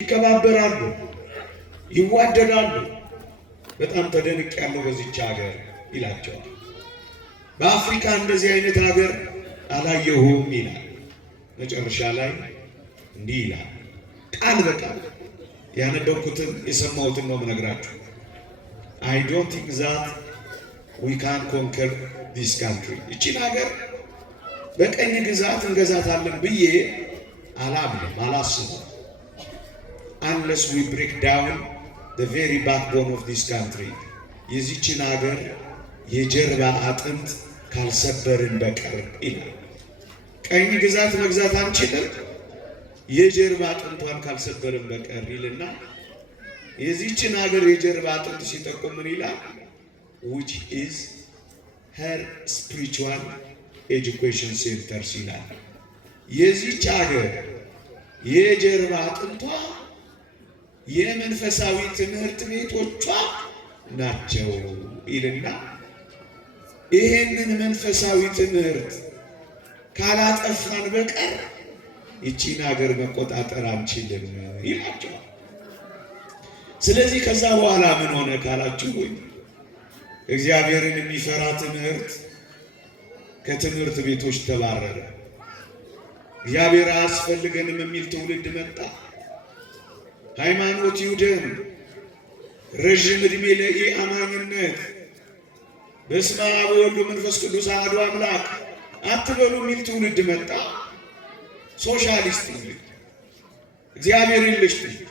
ይከባበራሉ፣ ይዋደዳሉ። በጣም ተደንቅ ያለው በዚች ሀገር ይላቸዋል። በአፍሪካ እንደዚህ አይነት ሀገር አላየሁም ይላል። መጨረሻ ላይ እንዲህ ይላል። ቃል በቃል ያነበብኩትን የሰማሁትን ነው የምነግራችሁ። I don't think that we can conquer this country። ይቺን ሀገር በቀኝ ግዛት እንገዛታለን ብዬ አላምንም፣ አላስብም። Unless we break down the very backbone of this country። የዚችን ሀገር የጀርባ አጥንት ካልሰበርን በቀር ይላል። ቀኝ ግዛት መግዛት አንችልም የጀርባ አጥንቷን ካልሰበርን በቀር ይልና የዚችን ሀገር የጀርባ አጥንት ሲጠቁም ምን ይላል? which is her spiritual education centers ይላል። የዚች ሀገር የጀርባ አጥንቷ የመንፈሳዊ ትምህርት ቤቶቿ ናቸው ይልና ይሄንን መንፈሳዊ ትምህርት ካላጠፋን በቀር ይቺን ሀገር መቆጣጠር አንችልም ይላቸዋል። ስለዚህ ከዛ በኋላ ምን ሆነ ካላችሁ እግዚአብሔርን የሚፈራ ትምህርት ከትምህርት ቤቶች ተባረረ። እግዚአብሔር አያስፈልገንም የሚል ትውልድ መጣ። ሃይማኖት ይውደም፣ ረዥም ዕድሜ ለኢአማኝነት፣ በስመ አብ ወወልድ ወመንፈስ ቅዱስ አሐዱ አምላክ አትበሉ የሚል ትውልድ መጣ። ሶሻሊስት ትውልድ፣ እግዚአብሔር የለሽ ትውልድ።